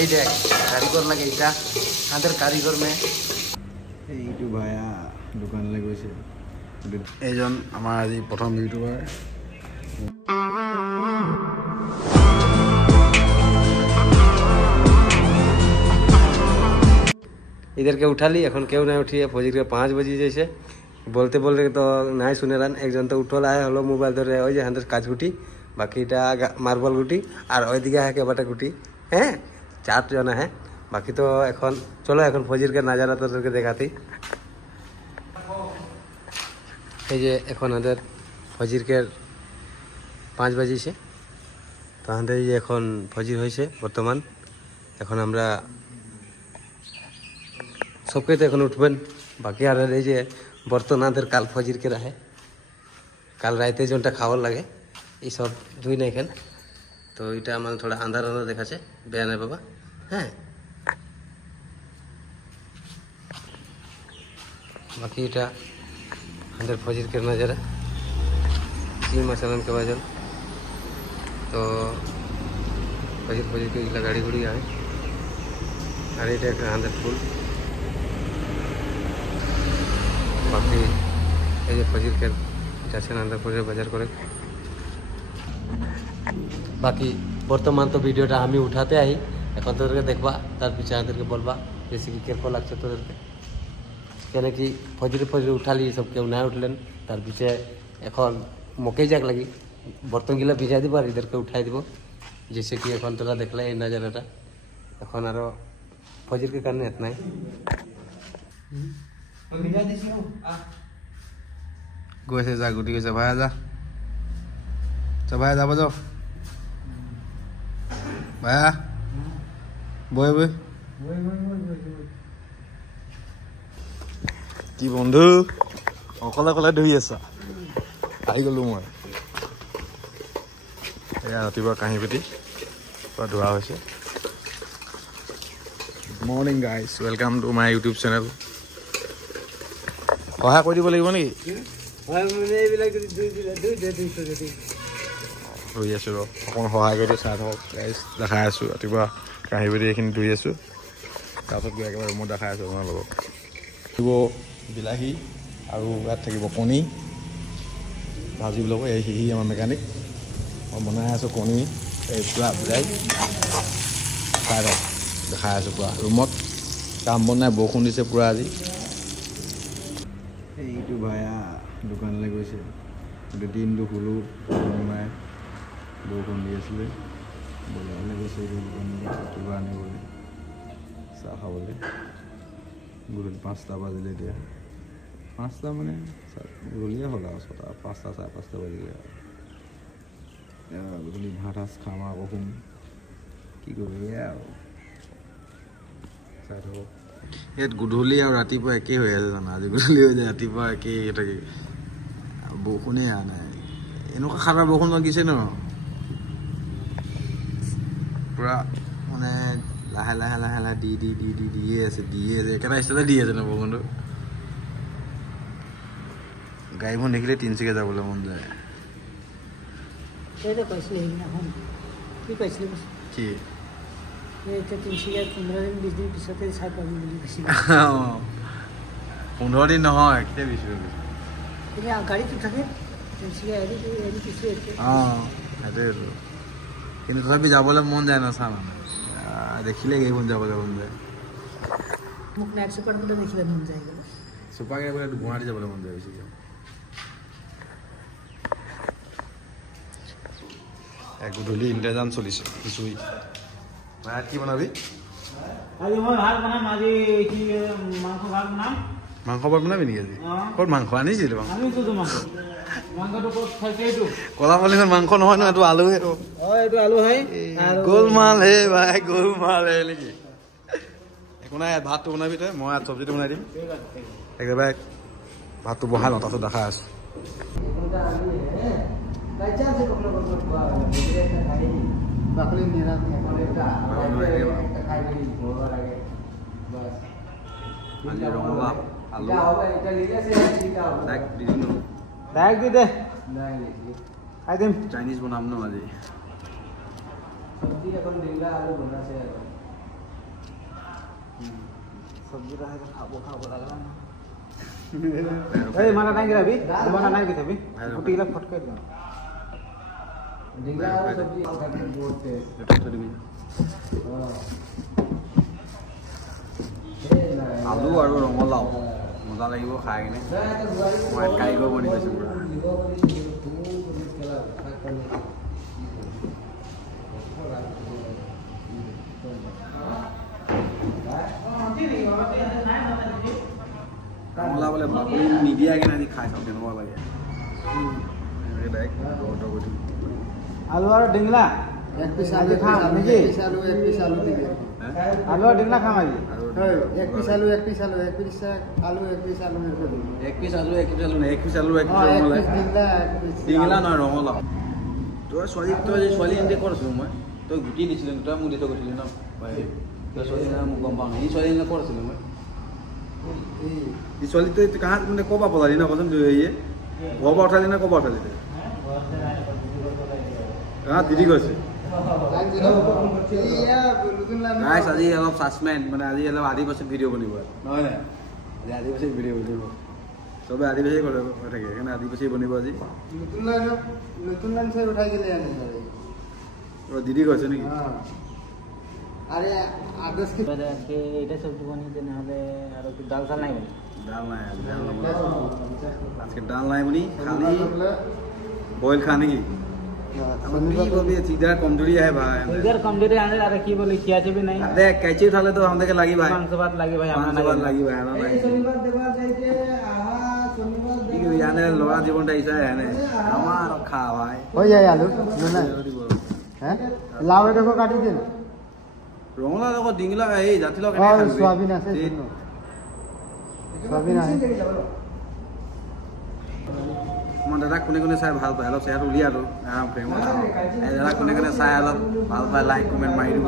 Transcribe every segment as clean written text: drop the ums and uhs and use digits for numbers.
এই দেখ কাৰিগৰ লাগে এটা আমাদেৰ কাৰিগৰ মে এইটো ভায়া দোকানলৈ গৈছে এইজন আমাৰ আজি প্ৰথম ইউটিউবাৰ इधर के उठा ली এখন কেউ না উঠিয়ে ফজির के 5 बजे जैसे बोलते बोलते तो নাই শুনেলান একজন তো উঠল আয় হলো মোবাইল ধরে ওই যে হাতের কাজ গুটি বাকিটা মার্বল গুটি আর ওইদিকে है কেবাটা গুটি হ্যাঁ 4 জন है বাকি তো এখন চলো এখন ফজির के नजारा তোদেরকে দেখাতেই এই যে এখন আমাদের ফজির के 5 बजे से তো আমাদের এই এখন ফজির হইছে বর্তমান এখন আমরা सबके तो এখন উঠবেন বাকি আর এই যে বর্তমানদের কাল ফজির के रहे কাল রাতে जोनটা খাওয়ার লাগে এই সব ধুই না এখানে তো এটা মানে थोड़ा अंधार अंधार দেখাছে বেয়ানে বাবা হ্যাঁ बाकी এটা আমাদের ফজির के नजारा जी मसलन के वजह तो फजिर के गाड़ी गुड़ी आए और ये अंदर फुल बाकी ये फजिर के जाच्छेन आंध्र प्रदेश बाजार करे बाकी बर्तमान तो भिडियोटा आमी उठाते आई এখন তোদেরকে দেখবা তার পিছে আমাদেরকে বলবা বেশি কি কেরকম লাগছে তোদেরকে কেন কি ফজির উঠালি সব কেউ না উঠলেন তার পিছে এখন মকেই যাক লাগি বর্তনগুলা ভিজা দিব আর ইদেরকে উঠাই দিব जैसे कि এখন তোরা দেখলে এই নজারাটা এখন আরো ফজির के কারণে এত নাই ভিজা দিছি গৈছে যা গুটি গৈছে ভায়া যা ভায়া যাব যাও ভায়া বই বই কি বন্ধু অকলে অকলে ধুই আছা আহি গলো মই এয়া ৰাতিপুৱা কাঁহী পেটি পুৰা ধোৱা হৈছে morning guys welcome to my YouTube channel সহায় কৰি দিব লাগিব নেকি ধুই আছোঁ ৰ অকণ সহায় কৰি চাই থাকক গাইজ দেখাই আছোঁ ৰাতিপুৱা কাঁহী পেটি এইখিনি ধুই আছোঁ তাৰপাছত গৈ একেবাৰে ৰুমত দেখাই আছোঁ আপোনাৰ লগত থাকিব বিলাহী আৰু ইয়াত থাকিব কণী ভাজি ল'ব এই সিহি আমাৰ মেকানিক মই বনাই আছোঁ কণী এই পূৰা বুজাই চাই থাকক দেখাই আছোঁ পূৰা ৰুমত কাম বন নাই বৰষুণ দিছে পূৰা আজি এইটো ভায়া দোকানলৈ গৈছে গোটেই দিনটো শুলোঁ নাই বৰষুণ দি আছিলে বজাৰলৈ গৈছে দোকানলৈ কিবা আনিবলৈ চাহ খাবলৈ গধূলি 5টা বাজিলে এতিয়া 5টা মানে গধূলিয়ে হ'ল আৰু 6টা 5টা 5:30 বাজিলে আৰু গধূলি ভাত সাজ খাম আকৌ শুম কি কৰিবি আৰু চাই থাকক ইয়াত গধূলি আৰু ৰাতিপুৱা একেই হৈ আছে জানা আজি গধূলি হৈ যায় ৰাতিপুৱা একেই থাকে বৰষুণেই অহা নাই এনেকুৱা খাৰা বৰষুণ লাগিছে ন পূৰা মানে লাহে লাহে লাহে লাহে দিয়ে আছে একেটা ষ্টাইলে দি আছে ন বৰষুণটো গাড়ীখন দেখিলে তিনিচুকীয়া যাবলৈ মন যায় কি 15 দিন নহয় কেতিয়া বিশ সেইটোৱেতো কিন্তু তথাপি যাবলৈ মন যায় না চা মানে দেখিলে গাড়ীখন যাবলৈ মন যায় চুপাৰ গাড়ী বোলে গুৱাহাটী যাবলৈ মন যায় বেছিকৈ গধূলি ইণ্টাৰজাম চলিছে খিচুৰি ভাত কি বনাবি আজি মই ভাত বনাম আজি কি মাংস ভাত বনাম মাংস ভাত বনাবি নেকি আজি ক'ত মাংস আনিছিলি আনিছোতো মাংসটো ক'ত খাইছে এইটো কলা পালিখন মাংস নহয় ন এইটো আলুহে এইটো আলু হয় গোলমাল হে ভাই গোলমাল হে নেকি একো নাই ভাতটো বনাবি তই মই চব্জিটো বনাই দিম একেবাৰে ভাতটো বহাই লওঁ তাৰপিছত দেখাই আছোঁ চাইনিজ বনাম ন আজি ए मला नाही गेला बी मला नाही घेते बी कुटीला फटके दे डिंगा सब्जी बोलते আলু আৰু ৰঙালাও মজা লাগিব খাই কিনে মই কাৰিকৰ বনি গৈছোঁ ৰঙালাও বোলে বাকলি নিদিয়াকৈ আনি খাই চাওঁ কেনেকুৱা লাগে आलू और डिंगला एक पीस आलू खा मुझे एक पीस आलू दीजिए आलू और डिंगला खा मुझे एक पीस आलू एक पीस आलू एक पीस आलू एक पीस आलू मेरे को एक पीस आलू एक पीस आलू नहीं एक पीस आलू एक पीस डिंगला নহয় ৰঙালাও তোৰ ছোৱালী এনে কৰিছিলোঁ মই তই গুটি দিছিলি তই মোক দি থৈ গৈছিলি ন তই ছোৱালী মোক গম পাওঁ এই ছোৱালী এনে কৰিছিলোঁ মই এই ছোৱালী তই কাহাত মানে ক'ৰ পৰা পলালি ন কচোন তই এই ঘৰৰ পৰা উঠালি নে ক'ৰ পৰা উঠালি তই हाँ दीदी कैसे गाइस আজি অলপ সাসপেন্ড মানে আজি অলপ আদিবাসী ভিডিও বনিব নহয় না আজি আদিবাসী ভিডিও বনিব সবে আদিবাসী করে থাকে এখানে আদিবাসী বনিব আজি নতুন লাইন সে উঠাই গেলে জানেন ও দিদি কইছে নাকি আরে আগস্ট কি আজকে এটা সবজি বানিয়ে না হলে আর একটু ডাল চাল নাই বলি ডাল নাই আজকে ডাল নাই বলি খালি বয়েল খানে কি इधर कमजोरी है भाई इधर कमजोरी आने अरे की बोले किया भी नहीं देख कैची उठा ले तो हम देखे लगी भाई मांस भात लगी भाई मांस भात लगी भाई ना भाई शनिवार देवा जाइए आहा शनिवार ठीक है याने लोड़ा जीवन ऐसा है ने हमार खा भाई हो जाए आलू ना हैं लावे देखो काटी दे रोंगला देखो डिंगला ए जाति लोग और सोयाबीन আছে सोयाबीन আছে মই দাদা কোনে কোনে চাই ভাল পায় অলপ চেয়াৰ উলিয়ালো দাদা কোনে কোনে চাই অলপ ভাল পায় লাইক কমেণ্ট মাৰি দিব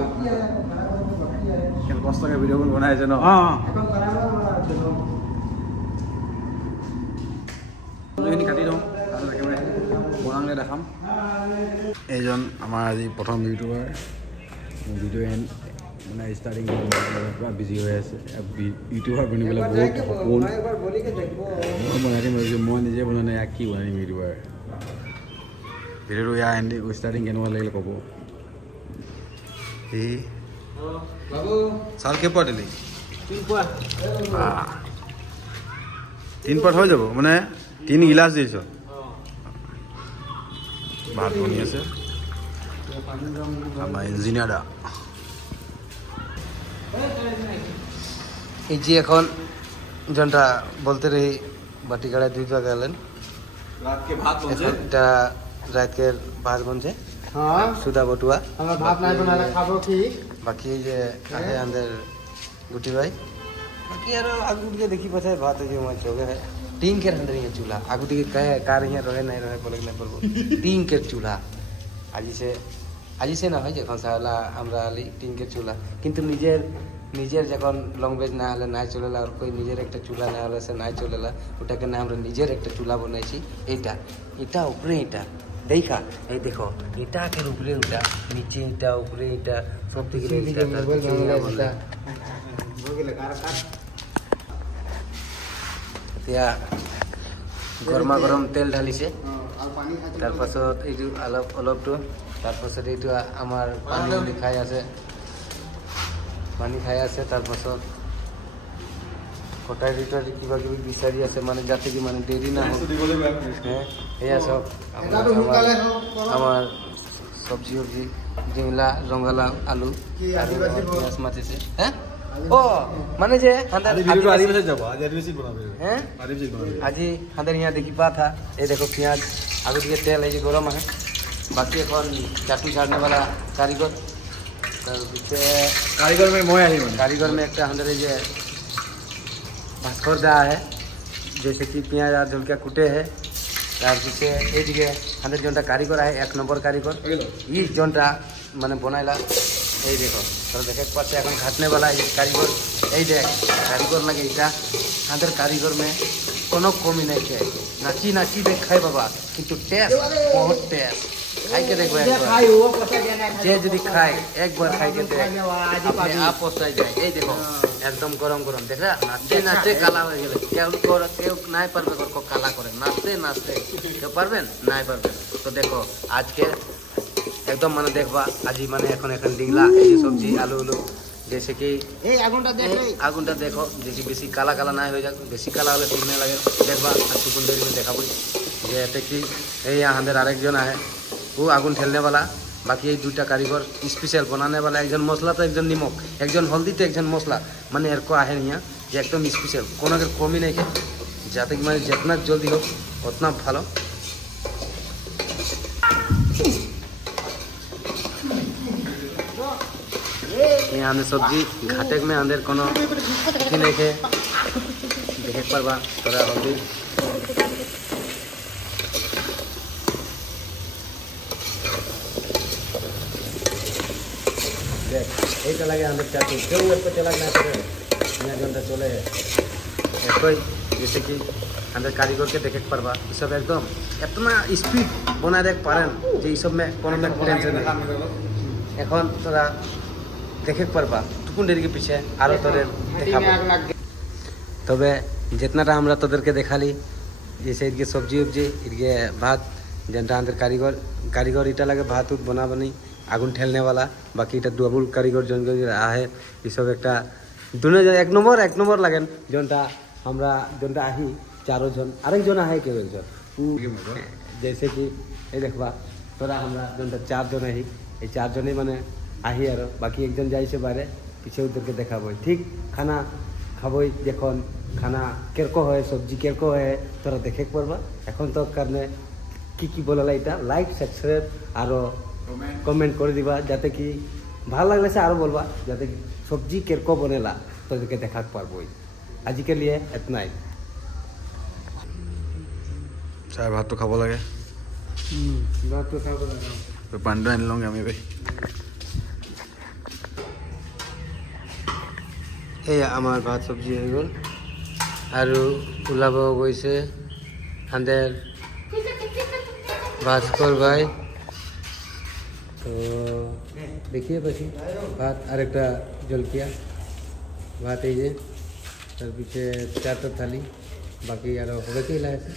কষ্টকে ভিডিঅ'বোৰ বনাইছে ন এইখিনি কাটি দিওঁ তাৰপিছত একেবাৰে বনাওঁতে দেখাম এইজন আমাৰ আজি প্ৰথম ইউটিউবাৰ ভিডিঅ' এণ্ড মানে ষ্টাৰ্টিং পুৰা বিজি হৈ আছে ইউটিউবাৰ বনিবলৈ বহুত সপোন মই বনাই দিম ভাবিছোঁ মই নিজে বনোৱা নাই ইয়াক কি বনাই দিম ইউটিউবাৰ ভিডিঅ'টো ইয়াৰ এণ্ড ষ্টাৰ্টিং কেনেকুৱা লাগিলে ক'ব এই চাউল কেইপোৱা দিলি 3 পোৱা হৈ যাব মানে 3 গিলাচ দিছ ভাত বনি আছে আমাৰ ইঞ্জিনিয়াৰ দা এই যে এখন জনটা বলতে রহি বাটি গাড়ায় দুই ভাগ গেলেন এটা রাতের ভাত বনছে সুদা বটুয়া আমরা ভাত নাই বানালে খাবো কি বাকি এই যে আগে আমাদের গুটি ভাই বাকি আর আগু দিকে দেখি পাছে ভাত যে মাছ हो गया है टीन के अंदर ये चूल्हा আগু দিকে কয়ে कार यहाँ रहे नहीं रहे बोले नहीं बोलबो टीन के चूल्हा আজি সে না হয় যখন সালা আমরা আলি টিন के चूल्हा কিন্তু নিজের যখন ল্যাঙ্গুয়েজ না হলে নাই চলেলা আর কই নিজের একটা চুলা না হলে সে নাই চলেলা ওটাকে না আমরা নিজের একটা চুলা বানাইছি এটা উপরে এটা দেখা এই দেখো এটা के উপরে ওটা নিচে এটা উপরে এটা সব থেকে নিচে এটা এতিয়া গরমা গরম তেল ঢালিছে তাৰপাছত এইটো অলপটো তাৰপাছত এইটো আমাৰ পানী খাই আছে তাৰপাছত কটাৰী কিবা কিবি বিচাৰি আছে মানে যাতে কি মানে দেৰি না হয় এয়া সব আমাৰ সবজি ডিংলা ৰঙালাও আলু পিঁয়াজ মাতিছে হ্যাঁ ও মানে যে আজি হাঁদের यहाँ देखी पा था ये देखो प्याज आगे दिए तेल है गरम है बाकी এখন चाटू झाड़ने वाला कारीगर कारीगर में मैं आई कारीगर में एक हमारे ये भास्कर दा है जैसे कि प्याज और झुलकिया कुटे है तार पीछे ये हमारे जोटा कारीगर है 1 नंबर कारीगर ये जोटा माने बनाइला এই দেখো তো দেখে পাচ্ছে এখন ঘাটনে वाला ये कारीगर এই দেখ कारीगर लगे এটা আমাদের कारीगर में কোনো কমি নাই है नाची नाची देख खाए बाबा किंतु टेस्ट बहुत टेस्ट খাই কে দেখবা যে যদি খায় একবার খাই কে দেখ আপনি आप পোষায় যায় এই দেখো একদম গরম গরম দেখা নাচতে নাচতে কালা হয়ে গেলে কেউ নাই পারবে করকো কালা করে নাচতে নাচতে কেউ পারবেন নাই পারবেন তো দেখো আজকে একদম মানে দেখবা আজি মানে এখন ডিংলা এই সবজি আলু উলু जैसे कि আগুনটা দেখো দেখি বেশি কালা কালা না হয়ে যাক বেশি কালা হলে ঠিক না লাগে দেখবা কিছুক্ষণ देरी में देखा যে এতে কি এই আমাদের আরেকজন আছে वो আগুন ঠেলने वाला बाकी এই দুইটা কারিগর স্পেশাল बनाने वाला একজন মশলা তো একজন নিমক একজন হলদি তো একজন মশলা মানে এর को आहे নিয়া যে একদম স্পেশাল কোনো এর কমই নাই যাতে মানে जितना जल्दी हो उतना ভালো यहाँ हमने सब्जी घाटे में अंदर कोनो नहीं के देखे पारबा थोड़ा हल्दी देख ये लगे अंदर चाटू क्यों इसको चला ना करे यहाँ घंटा चले कोई जैसे कि अंदर कारीगर के देखे पारबा ये सब एकदम इतना स्पीड बना देख पारें जे सब में कोनो में टेंशन नहीं এখন তোরা देखे पारबा टुकुन देरी के पीछे आरो तोरे देखाबो तबे जितनाटा हमरा तोदेरके देखाली जैसे इनके सब्जी उब्जी इनके भात जनता अंदर कारीगर इटा लगे भात उत बना बनी आगुन ठेलने वाला बाकी इटा डबल कारीगर जन आहे ये सब एक दोनों एक नम्बर लगेन जनता हमरा जनता आही चारों जन आरेक जन आहे के जन जैसे कि ये देखबा तोरा हमरा जनता चार जन आही ये चार जने माने आही आरो बाकी एक जन जाइसे बारे पीछे उधर के देखाबो ठीक खाना खाबो जखन खाना केरको है सब्जी केरको है तोरा देखे पड़बा এখন তো करने की बोलला এটা लाइक सब्सक्राइब आरो कमेंट कर दिबा যাতে কি ভালো লাগলে से आरो बोलबा যাতে सब्जी केरको बनेला তোদেরকে দেখা পারবো आज के लिए इतना ही चाय भात तो खाबो লাগে भात तो खाबो লাগে तो पानी आन लूंगा আমি ভাই এই আমার ভাত সবজি হয়ে গেল আর ওলাব গৈছে আমাদের ভাস্কর ভাই তো দেখিয়ে পাচ্ছি ভাত আর একটা জলকিয়া ভাত এই যে তার পিছে চারটা থালি বাকি আরো হবে কি লাগছে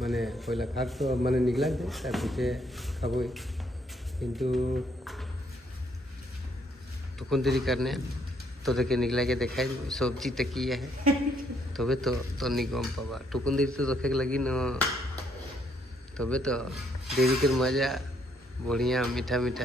মানে পয়লা খাক তো মানে নিক লাগছে তার পিছে খাবই কিন্তু টুকুন দেরি करने तो देखे निकला के देखाई सब्जी तक है तबे तो निगम पावा टुकुन देरी तो देखे लगी न तबे तो देरी के मजा बढ़िया मीठा मीठा